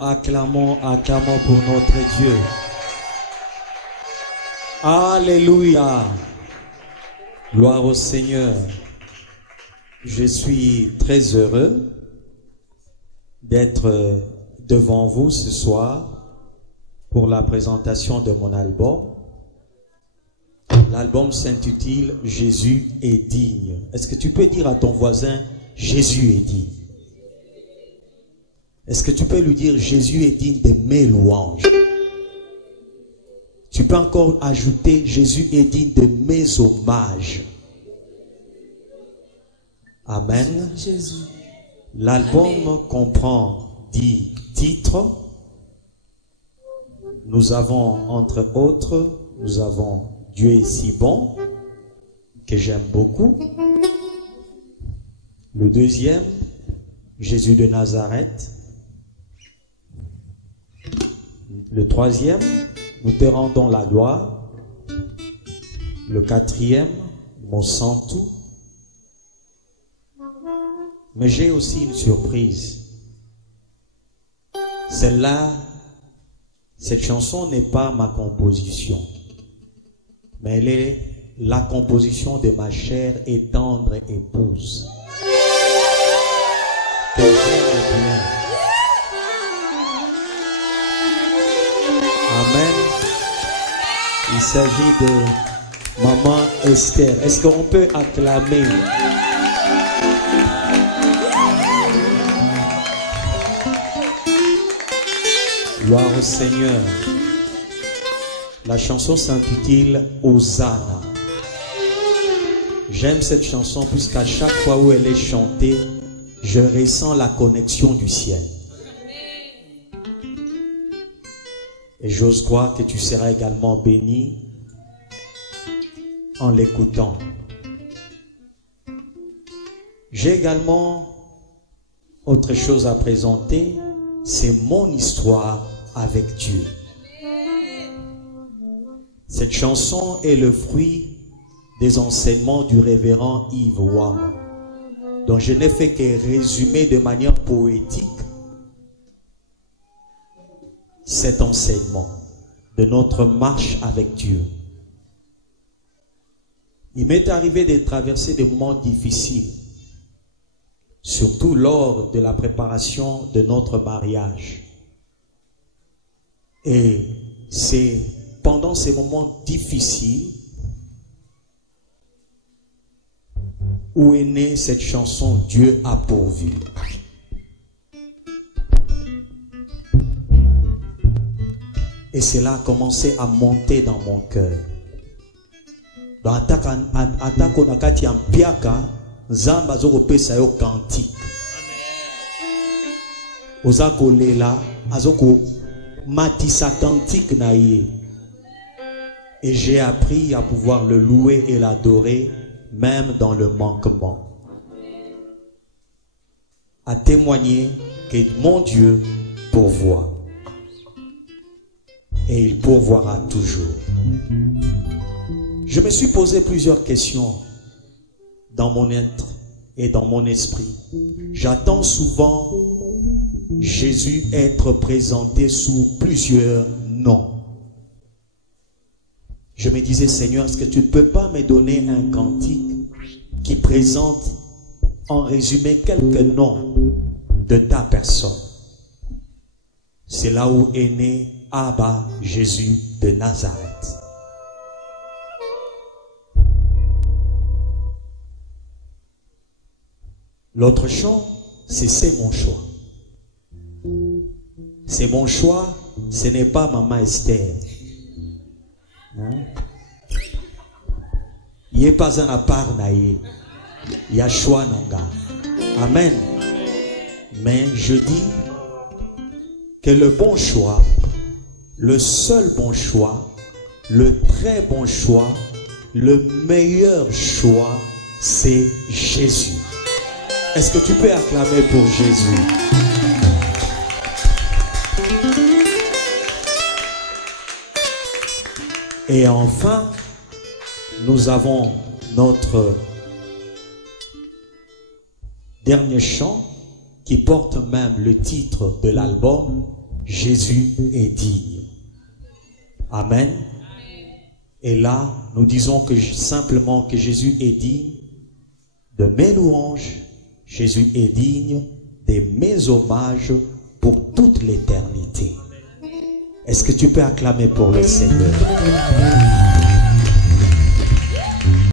Acclamons, acclamons pour notre Dieu. Alléluia. Gloire au Seigneur. Je suis très heureux d'être devant vous ce soir pour la présentation de mon album. L'album s'intitule « Jésus est digne ». Est-ce que tu peux dire à ton voisin « Jésus est digne » ? Est-ce que tu peux lui dire « Jésus est digne de mes louanges » ? Tu peux encore ajouter « Jésus est digne de mes hommages ». Amen. L'album comprend 10 titres. Nous avons, entre autres, nous avons « Dieu est si bon » que j'aime beaucoup. Le deuxième, « Jésus de Nazareth ». Le troisième, « Nous te rendons la gloire ». Le quatrième, « Mon Santou ». Mais j'ai aussi une surprise. Celle-là, cette chanson n'est pas ma composition, mais elle est la composition de ma chère et tendre épouse, que j'aime bien. Amen. Il s'agit de Maman Esther. Est-ce qu'on peut acclamer? Gloire au Seigneur. La chanson s'intitule Hosanna. J'aime cette chanson puisqu'à chaque fois où elle est chantée, je ressens la connexion du ciel. Et j'ose croire que tu seras également béni en l'écoutant. J'ai également autre chose à présenter, c'est mon histoire avec Dieu. Cette chanson est le fruit des enseignements du révérend Yves Wam, dont je n'ai fait que résumer de manière poétique cet enseignement de notre marche avec Dieu. Il m'est arrivé de traverser des moments difficiles, surtout lors de la préparation de notre mariage. Et c'est pendant ces moments difficiles où est née cette chanson « Dieu a pourvu ». Et cela a commencé à monter dans mon cœur. Dans attaque onakati ampiaka, Zamba zoko pesa yo cantique. Ozako lela, azoko matisa cantique na ye. Et j'ai appris à pouvoir le louer et l'adorer, même dans le manquement. À témoigner que mon Dieu pourvoit. Et il pourvoira toujours. Je me suis posé plusieurs questions dans mon être et dans mon esprit. J'attends souvent Jésus être présenté sous plusieurs noms. Je me disais, Seigneur, est-ce que tu ne peux pas me donner un cantique qui présente en résumé quelques noms de ta personne? C'est là où est né Abba, Jésus de Nazareth. L'autre chant, c'est mon choix. C'est mon choix, ce n'est pas Maman Esther. Il n'y a pas un part naïe. Il y a choix nanga. Amen. Mais je dis que le bon choix, le seul bon choix, le très bon choix, le meilleur choix, c'est Jésus. Est-ce que tu peux acclamer pour Jésus? Et enfin, nous avons notre dernier chant qui porte même le titre de l'album, Jésus est digne. Amen. Et là, nous disons que simplement que Jésus est digne de mes louanges, Jésus est digne de mes hommages pour toute l'éternité. Est-ce que tu peux acclamer pour le Seigneur?